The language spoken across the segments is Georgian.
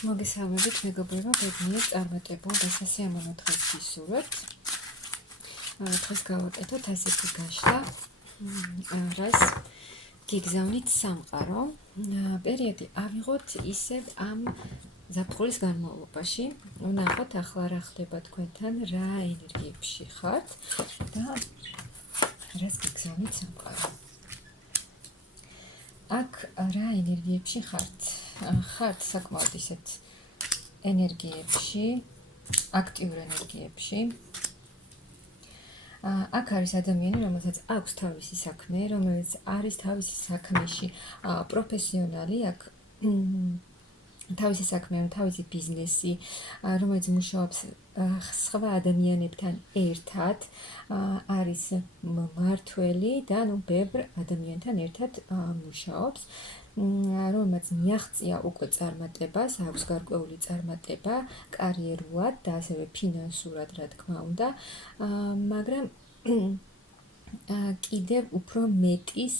მოგესალმებით მეგობრებო, ბედნიერ წარმატებულ და სასიამოვნო დღეს გისურვებთ. დღეს გავაკეთოთ ასეთი გაშლა, რას გიგზავნით სამყარო. პერიოდი ავიღოთ ისევ ამ ზაფხულის განმავლობაში. ვნახოთ ახლა რა ხდება თქვენთან, რა ენერგიებში ხართ და რას გიგზავნით სამყარო. აქ რა ენერგიებში ხართ საკმაოდ ისეთ ენერგიებში, აქტიურ ენერგიებში. აქ არის ადამიანი, რომელსაც აქვს თავისი საქმე, რომელიც არის თავისი საქმეში პროფესიონალი, აქ თავისი საქმე, თავისი ბიზნესი, რომელიც მუშაობს სხვა ადამიანებთან ერთად, არის მმართველი და ბევრ ადამიანთან ერთად მუშაობს, რომელმაც მიაღწია უკვე წარმატებას, აქვს გარკვეული წარმატება კარიერულად და ასევე ფინანსურად, რა თქმა უნდა, მაგრამ კიდევ უფრო მეტის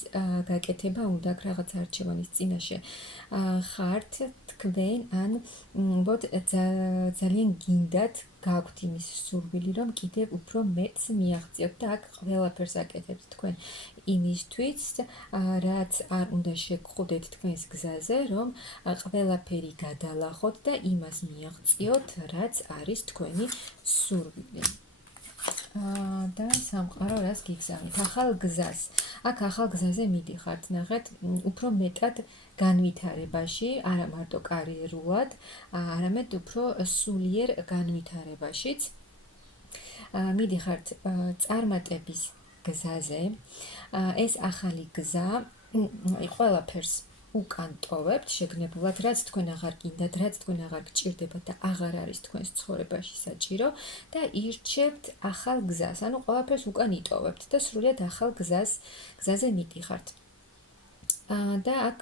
გაკეთება უნდა აქ რაღაც არჩევანის წინაშე ხართ თქვენ, ან ძალიან გინდათ გაქვთ იმის სურვილი, რომ კიდევ უფრო მეტს მიაღწიოთ და აქ ყველაფერს აკეთებთ თქვენ იმისთვის, რაც არ უნდა შეგხვდეთ თქვენს გზაზე, რომ ყველაფერი გადალახოთ და იმას მიაღწიოთ, რაც არის თქვენი სურვილი. და სამყარო რას გიგზავნით? ახალ გზას. აქ ახალ გზაზე მიდიხართ, ნახეთ, უფრო მეტად განვითარებაში, არა მარტო კარიერულად, არამედ უფრო სულიერ განვითარებაშიც. მიდიხართ წარმატების გზაზე. ეს ახალი გზა ყველაფერს უკან ტოვებთ შეგნებულად, რაც თქვენ აღარ გინდათ, რაც თქვენ აღარ გჭირდებათ და აღარ არის თქვენს ცხოვრებაში საჭირო და ირჩევთ ახალ გზას, ანუ ყველაფერს უკან იტოვებთ და სრულიად ახალ გზაზე მიდიხართ. და აქ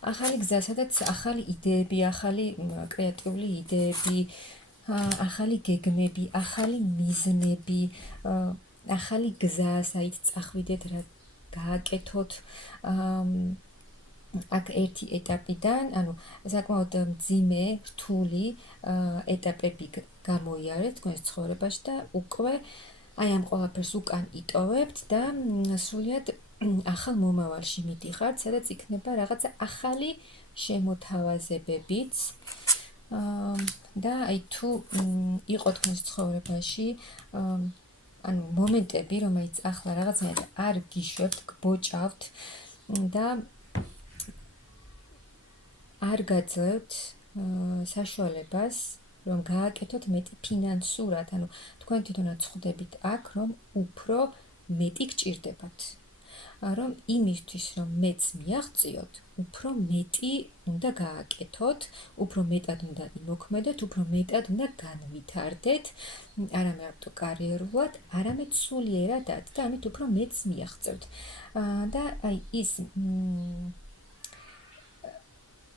ახალი გზა, სადაც ახალი იდეები, ახალი კრეატიული იდეები, ახალი გეგმები, ახალი მიზნები, ახალი გზა, საით წახვიდეთ, რა გააკეთოთ. აქ ერთი ეტაპიდან, ანუ საკმაოდ მძიმე, რთული ეტაპები გამოიარეთ თქვენს ცხოვრებაში და უკვე აი ამ ყველაფერს უკან იტოვებთ და სრულიად ახალ მომავალში მიდიხართ, სადაც იქნება რაღაცა ახალი შემოთავაზებებიც. და აი თუ იყო თქვენს ცხოვრებაში ანუ მომენტები, რომელიც ახლა რაღაცნაირად არ გიშვებთ, გბოჭავთ და არ გაძლევთ საშუალებას, რომ გააკეთოთ მეტი ფინანსურად, ანუ თქვენ თვითონაც ხვდებით აქ, რომ უფრო მეტი გჭირდებათ. რომ იმისთვის, რომ მეც მიაღწიოთ, უფრო მეტი უნდა გააკეთოთ, უფრო მეტად უნდა იმოქმედოთ, უფრო მეტად უნდა განვითარდეთ, არა მარტო კარიერულად, არამედ სულიერადად და ამით უფრო მეტს მიაღწევთ. და აი ის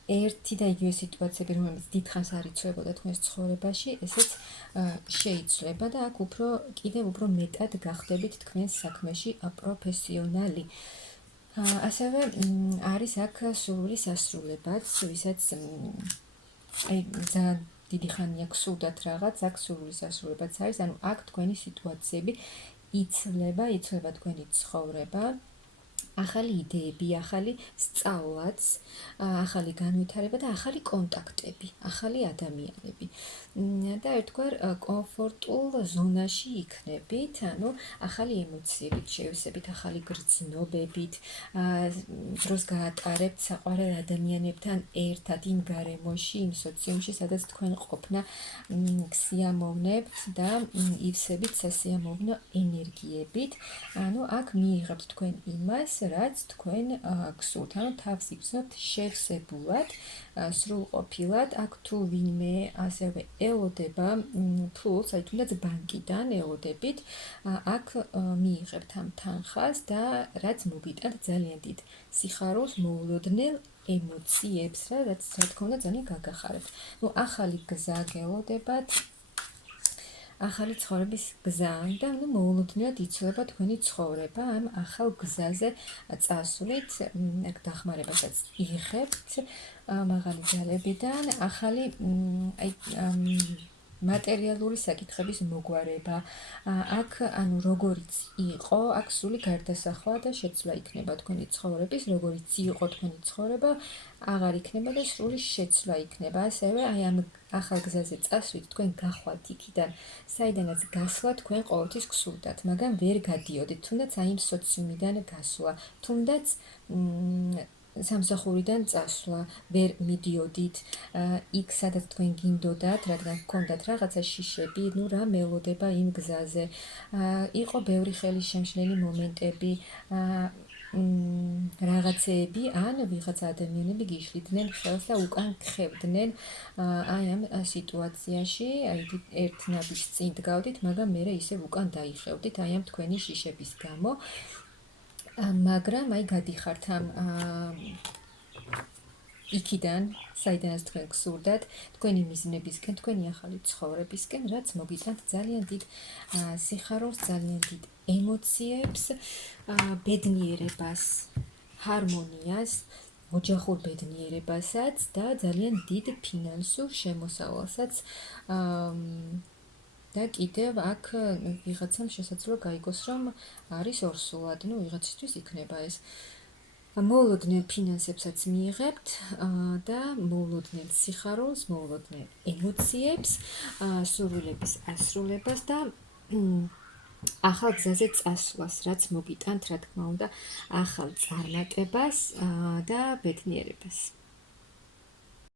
ერთი და იგივე სიტუაციები, რომელიც დიდხანს არ იცვლებოდა თქვენს ცხოვრებაში, ესეც შეიცვლება და აქ კიდევ უფრო მეტად გახდებით თქვენს საქმეში პროფესიონალი. ასევე არის აქ სურვილის ასრულებაც, ვისაც აი ძალიან დიდი ხანია გსურდათ რაღაც, აქ სურვილის ასრულებაც არის, ანუ აქ თქვენი სიტუაციები იცვლება თქვენი ცხოვრება. ახალი იდეები, ახალი სწავლაც, ახალი განვითარება და ახალი კონტაქტები, ახალი ადამიანები. და ერთგვარ კომფორტულ ზონაში იქნებით, ანუ ახალი ემოციებით შევსებით, ახალი გრძნობებით, დროს გაატარებთ საყვარელ ადამიანებთან ერთად იმ გარემოში, იმ სოციუმში, სადაც თქვენ ყოფნა გსიამოვნებთ და ივსებით სასიამოვნო ენერგიებით. ანუ აქ მიიღებთ თქვენ იმას, რაც თქვენ გსურთ, ანუ თავს იგრძნობთ შევსებულად, სრულყოფილად. აქ თუ ვინმე ასევე ელოდება ფულს, აი თუნდაც ბანკიდან ელოდებით, აქ მიიღებთ ამ თანხას და რაც მოგიტანთ ძალიან დიდ სიხარულს, მოულოდნელ ემოციებს, რაც რა თქმა უნდა ძალიან გაგახარებთ. ახალი გზა გელოდებათ, ახალი ცხოვრების გზა და მოულოდნელად იცვლება თქვენი ცხოვრება ამ ახალ გზაზე წასვლით, აქ დახმარებასაც იღებთ მაღალი ძალებიდან, ახალი მატერიალური საკითხების მოგვარება. აქ ანუ როგორიც იყო, აქ სული გარდასახვა და შეცვლა იქნება თქვენი ცხოვრების, როგორიც იყო თქვენი ცხოვრება, აღარ იქნება და სრული შეცვლა იქნება. ასევე აი ამ ახალ გზაზე წასვლით თქვენ გახვალთ იქიდან, საიდანაც გასვლა თქვენ ყოველთვის გსურდათ, მაგრამ ვერ გადიოდით, თუნდაც აი იმ სოციუმიდან გასვლა, თუნდაც სამსახურიდან წასვლა, ვერ მიდიოდით იქ, სადაც თქვენ გინდოდათ, რადგან გქონდათ რაღაცა შიშები, რა მელოდება იმ გზაზე. იყო ბევრი ხელისშემშლელი მომენტები, რაღაცეები, ან ვიღაცა ადამიანები გიშლიდნენ ხელს და უკან გხევდნენ აი ამ სიტუაციაში, აი ერთ ნაბიჯს წინ დგავდით, მაგრამ მერე ისევ უკან დაიხევდით აი ამ თქვენი შიშების გამო. მაგრამ აი გადიხართ ამ იქიდან, საიდანაც თქვენ გსურდათ, თქვენი მიზნებისკენ, თქვენი ახალი ცხოვრებისკენ, რაც მოგიტანთ ძალიან დიდ სიხარულს, ძალიან დიდ ემოციებს, ბედნიერებას, ჰარმონიას, ოჯახურ ბედნიერებასაც და ძალიან დიდ ფინანსურ შემოსავალსაც. და კიდევ აქ ვიღაცამ შესაძლოა გაიგოს, რომ არის ორსულად, ვიღაცისთვის იქნება ეს. მოულოდნელ ფინანსებსაც მიიღებთ და მოულოდნელ სიხარულს, მოულოდნელ ემოციებს, სურვილების ასრულებას და ახალ გზაზე წასვლას, რაც მოგიტანთ, რა თქმა უნდა, ახალ წარმატებას და ბედნიერებას.